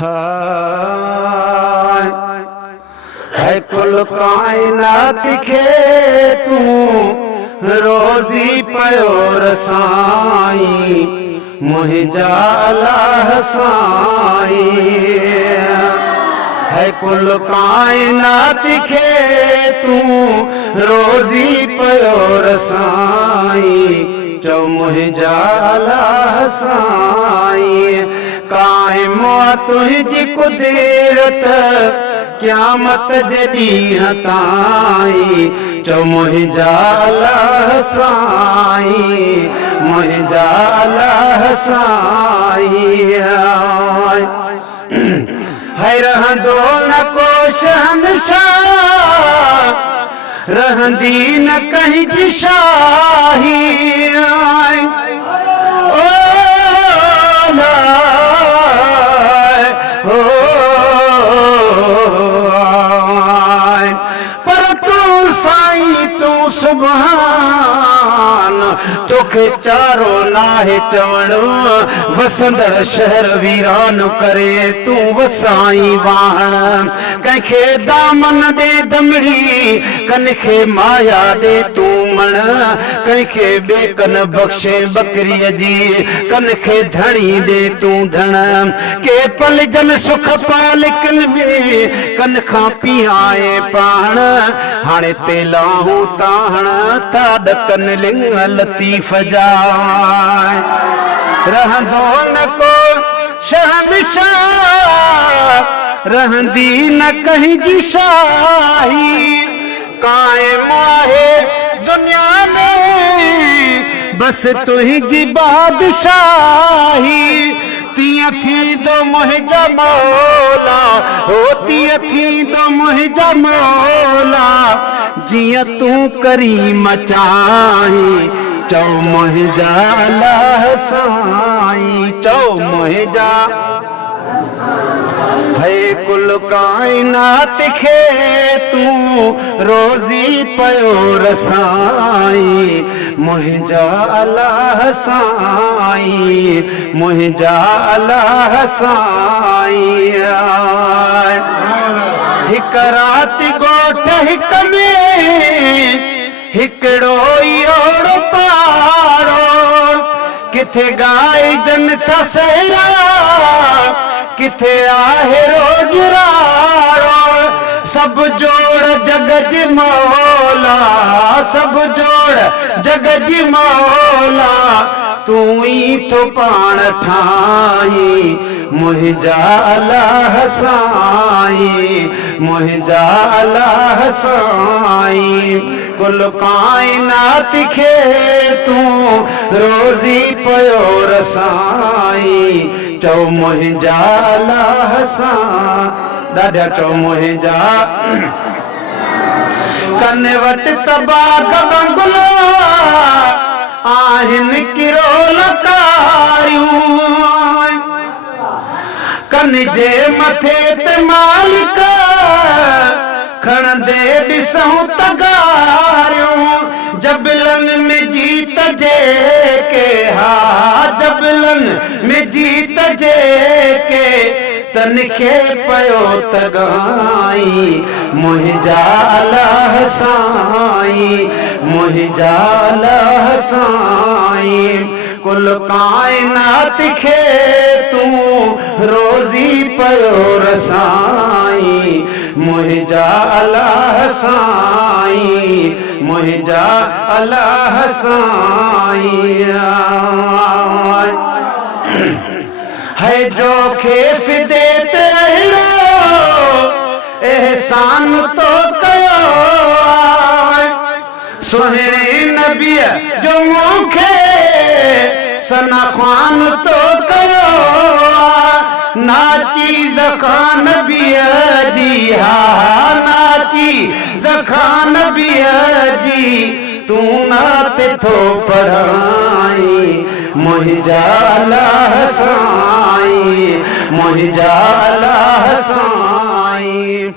हाय है कुल कायनात खे तू रोज़ी पयो रसाई मुहिंजा अल्लाह साईं है कुल कायनात खे तू रोज़ी पयो रसाई चो मुहिंजा अल्लाह साईं कायम तुंहिंजी कुदरत क़यामत जे ॾींहं ताईं चो मुहिंजा अल्लाह साईं मुहिंजा अल्लाह साईं है रहंदो न को शहंशाह रहंदी न कहीं जी शाही सुभान तोखे चारो नाहे चवणो वसंदड़ शहर वीरान करे तू वसाई वाहण कंखे दामन दे दमड़ी कनखे माया दे तू मण कंखे बेकन बख्शे बकरीअ जी कनखे धणी दे तू धण के पल जन सुख पालिकन में कन खां पियाए पाण हाणे तेलाहू ताहण था डकन लिंग लतीफ़ जा रहंदो न को शहंशाह रहंदी न कहीं जी शाही कायम आहे दुनिया में बस तुंहिंजी बादशाही तीअं थींदो मुंहिंजा मौला हो तीअं थींदो मुंहिंजा मौला जियां तू करीम चाहीं चओ मुंहिंजा अल्लाह साईं चओ मुंहिंजा है कुल कायनात खे तू रोज़ी पयो रसाई मुहिंजा अल्लाह साईं मुहिंजा अल्लाह साईं हिक रात गोठ हिक में हिकड़ो योड़ो पारो किथे गाय जन था सहरा किथे आहे रोजरारो सब जोड़ जग जी मौला सब जोड़ जग जी मौला तू ही तो पाण ठाई मुहिंजा अल्लाह साईं मुहिंजा अल्लाह साईं कुल कायनात खे तू रोज़ी पयो रसाई चो मुहिंजा अल्लाह साईं ॾाढा चो मुहिंजा कन वट तबाग बंगलो आहिनि किरोल कारियूं कन जे मथे ते मालिक खणंदे ॾिसूं तगारियूं जबलन में जीत जे के हा जबलन में जीत जे के तनखे पयो तगाई मुहिंजा अल्लाह साईं मुहिंजा अल्लाह साईं कुल कायनात खे तू रोज़ी पयो रसाई मुहिंजा अल्लाह साईं मुहिंजा अल्लाह साईं है जो खे फिदे ते एहसान तो कयो सुहिणे नबीअ जो मूंखे सना ख़्वान तो कयो नाची ज़खान नबीअ जी हा नाची ज़खान नबीअ जी तू नात थो पढ़ाई मुहिंजा अल्लाह साईं मुहिंजा अल्लाह साईं